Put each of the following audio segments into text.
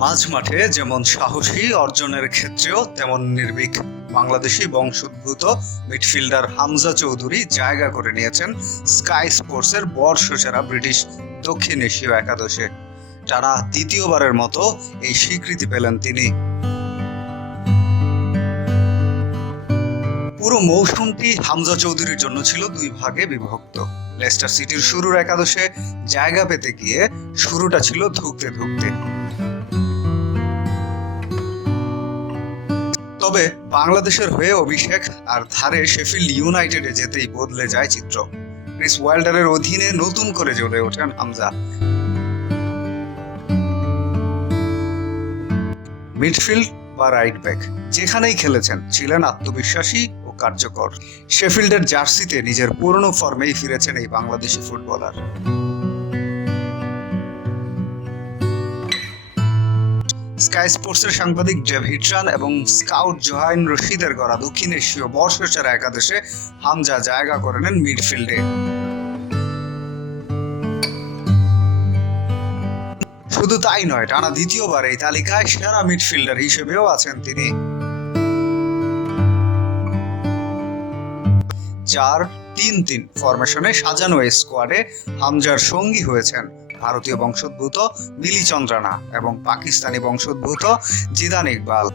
মাঝ মাঠে যেমন সাহসী অর্জনের ক্ষেত্রেও তেমন নির্ভীক বাংলাদেশি বংশোদ্ভূত মিডফিল্ডার হামজা চৌধুরী জায়গা করে নিয়েছেন স্কাই স্পোর্টসের বর্ষসেরা ব্রিটিশ দক্ষিণ এশীয় একাদশে। টানা দ্বিতীয়বারের মতো এই স্বীকৃতি পেলেন তিনি। পুরো মৌসুমটি হামজা চৌধুরীর জন্য ছিল দুই ভাগে বিভক্ত। লেস্টার সিটির শুরুর একাদশে জায়গা পেতে গিয়ে শুরুটা ছিল ধুকতে ধুকতে। তবে বাংলাদেশের হয়ে অভিষেক আর ধারে শেফিল্ড ইউনাইটেডে যেতেই বদলে যায় চিত্র। ক্রিস ওয়াইল্ডারের অধীনে নতুন করে জ্বলে ওঠেন হামজা। মিডফিল্ড বা রাইট ব্যাক যেখানেই খেলেছেন, ছিলেন আত্মবিশ্বাসী ও কার্যকর। শেফিল্ডের জার্সিতে নিজের পুরনো ফর্মেই ফিরেছেন এই বাংলাদেশি ফুটবলার। স্কাই স্পোর্টসের সাংবাদিক জেভ হিটরান এবং স্কাউট জোহাইন রশিদের গড়া দক্ষিণ এশীয় বর্ষসেরা একাদশে হামজা জায়গা করে নেন মিডফিল্ডে। শুধু তাই নয়, টানা দ্বিতীয়বার এই তালিকায় সেরা মিডফিল্ডার হিসেবেও আছেন তিনি। চার তিন তিন ফরমেশনে সাজানো এই স্কোয়াডে হামজার সঙ্গী হয়েছেন ভারতীয় বংশোদ্ভূত মিলি চন্দ্রানা এবং পাকিস্তানি বংশোদ্ভূত জিদান ইকবাল।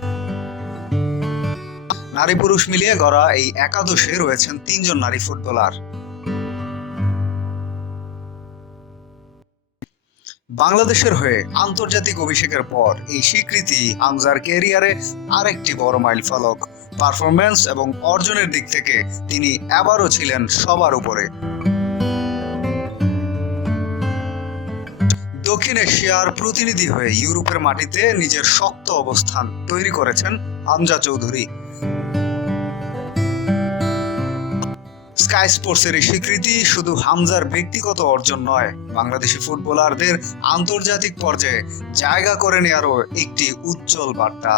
নারী পুরুষ মিলিয়ে গড়া এই একাদশে রয়েছেন তিনজন নারী ফুটবলার। বাংলাদেশের হয়ে আন্তর্জাতিক অভিষেকের পর এই স্বীকৃতি হামজার ক্যারিয়ারে আরেকটি বড় মাইল ফলক। পারফরম্যান্স এবং অর্জনের দিক থেকে তিনি এবারও ছিলেন সবার উপরে। দক্ষিণ এশিয়ার প্রতিনিধি হয়ে ইউরোপের মাটিতে নিজের শক্ত অবস্থান তৈরি করেছেন আমজা চৌধুরী। স্কাই স্পোর্টসের এই স্বীকৃতি শুধু হামজার ব্যক্তিগত অর্জন নয়, বাংলাদেশি ফুটবলারদের আন্তর্জাতিক পর্যায়ে জায়গা করে নেওয়ারও একটি উজ্জ্বল বার্তা।